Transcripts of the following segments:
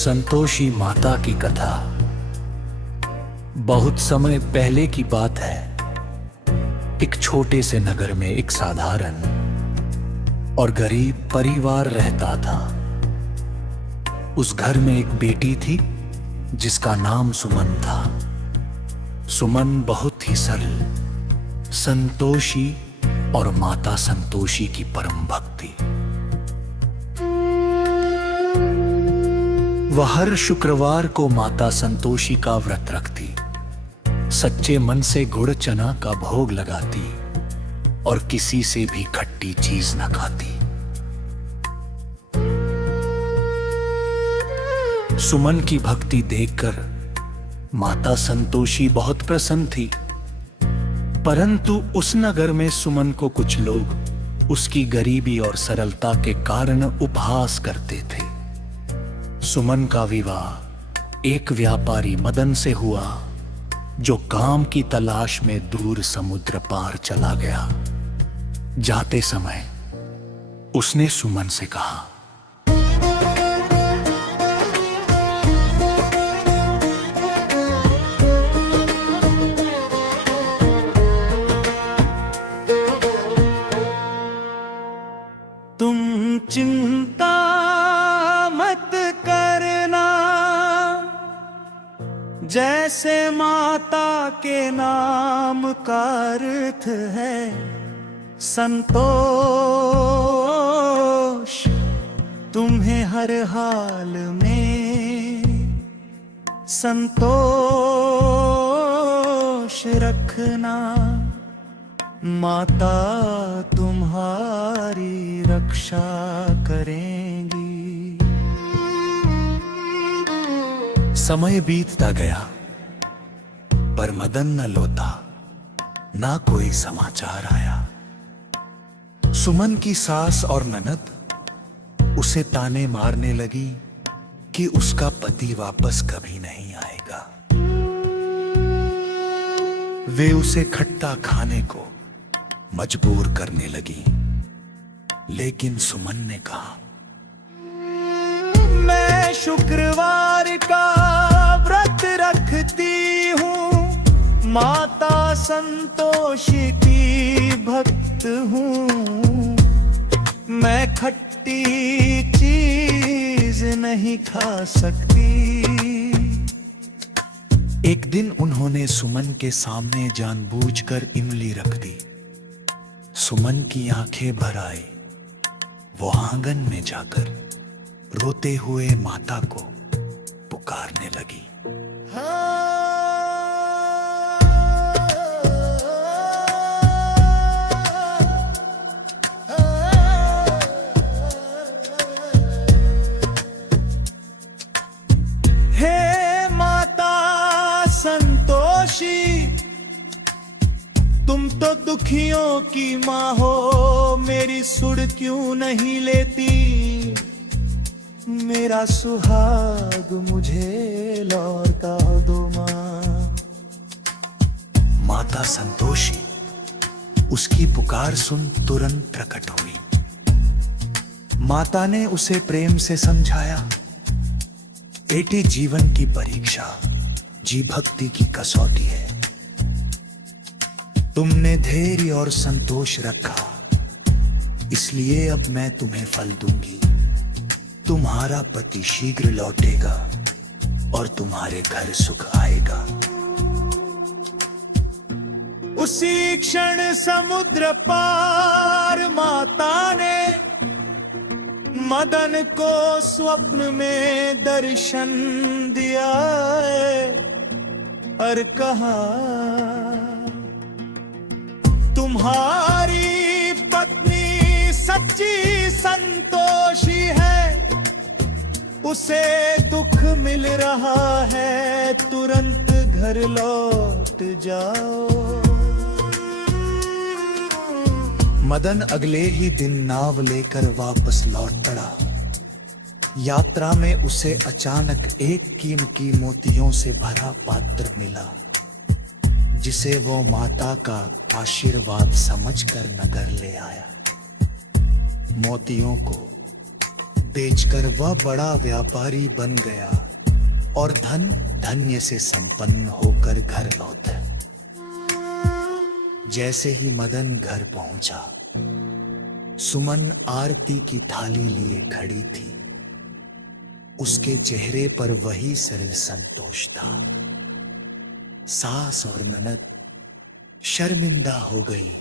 संतोषी माता की कथा। बहुत समय पहले की बात है। एक छोटे से नगर में एक साधारण और गरीब परिवार रहता था। उस घर में एक बेटी थी जिसका नाम सुमन था। सुमन बहुत ही सरल, संतोषी और माता संतोषी की परम भक्ति। वह हर शुक्रवार को माता संतोषी का व्रत रखती, सच्चे मन से गुड़ चना का भोग लगाती और किसी से भी खट्टी चीज न खाती। सुमन की भक्ति देखकर माता संतोषी बहुत प्रसन्न थी। परंतु उस नगर में सुमन को कुछ लोग उसकी गरीबी और सरलता के कारण उपहास करते थे। सुमन का विवाह एक व्यापारी मदन से हुआ, जो काम की तलाश में दूर समुद्र पार चला गया। जाते समय उसने सुमन से कहा, तुम चिंता मत करना, जैसे माता के नाम का अर्थ है संतोष। तुम्हें हर हाल में संतोष रखना, माता तुम्हारी रक्षा करेंगी। समय बीतता गया पर मदन न लौटा, ना कोई समाचार आया। सुमन की सास और ननद उसे ताने मारने लगी कि उसका पति वापस कभी नहीं आएगा। वे उसे खट्टा खाने को मजबूर करने लगी, लेकिन सुमन ने कहा, मैं शुक्रवार का व्रत रखती हूँ, माता संतोषी की भक्त हूँ। मैं खट्टी चीज नहीं खा सकती। एक दिन उन्होंने सुमन के सामने जानबूझकर इमली रख दी। सुमन की आंखें भर आई। वो आंगन में जाकर रोते हुए माता को पुकारने लगी। हे माता संतोषी, तुम तो दुखियों की माँ हो, मेरी सुध क्यों नहीं लेती? मेरा सुहाग मुझे लौटा दो माँ। माता संतोषी उसकी पुकार सुन तुरंत प्रकट हुई। माता ने उसे प्रेम से समझाया, बेटे, जीवन की परीक्षा जी भक्ति की कसौटी है। तुमने धैर्य और संतोष रखा, इसलिए अब मैं तुम्हें फल दूंगी। तुम्हारा पति शीघ्र लौटेगा और तुम्हारे घर सुख आएगा। उसी क्षण समुद्र पार माता ने मदन को स्वप्न में दर्शन दिया और कहा, तुम्हारी पत्नी सच्ची संतोषी है, उसे दुख मिल रहा है, तुरंत घर लौट जाओ। मदन अगले ही दिन नाव लेकर वापस लौट पड़ा। यात्रा में उसे अचानक एक कीमती मोतियों से भरा पात्र मिला, जिसे वो माता का आशीर्वाद समझकर नगर ले आया। मोतियों को बेचकर वह बड़ा व्यापारी बन गया और धन धन्य से संपन्न होकर घर लौटा। जैसे ही मदन घर पहुंचा, सुमन आरती की थाली लिए खड़ी थी। उसके चेहरे पर वही सरल संतोष था। सास और ननद शर्मिंदा हो गई।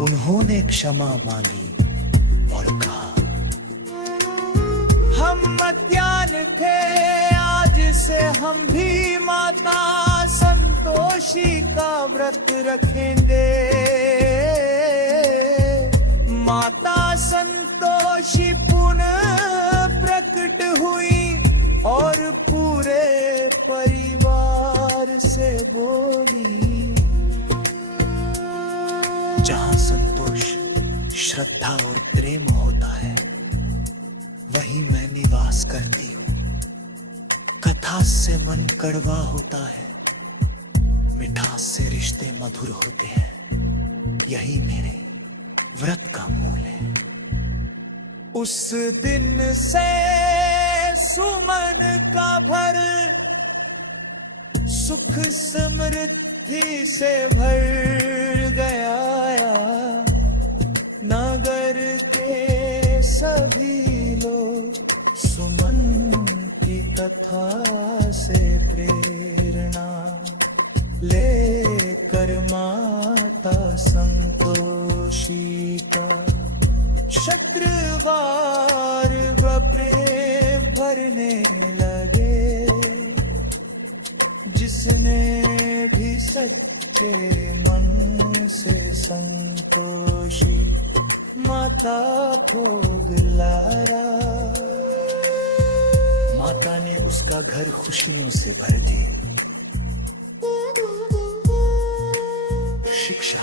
उन्होंने क्षमा मांगी और कहा, हम मध्यान थे, आज से हम भी माता संतोषी का व्रत रखेंगे। माता संतोषी पुनः प्रकट हुई और पूरे परिवार से बोली, जहां संतोष, श्रद्धा और प्रेम होता है, वहीं मैं निवास करती हूँ। कथा से मन कड़वा होता है, मिठास से रिश्ते मधुर होते हैं। यही मेरे व्रत का मूल है। उस दिन से सुमन का घर सुख समृद्धि से भर गया। नगर के सभी लोग सुमन की कथा से प्रेरणा लेकर माता संतोषी का क्षत्रवार व प्रेम भरने लगे। जिसने भी सच्चे मन से संतोषी माता भोग लाया, माता ने उसका घर खुशियों से भर दी। शिक्षा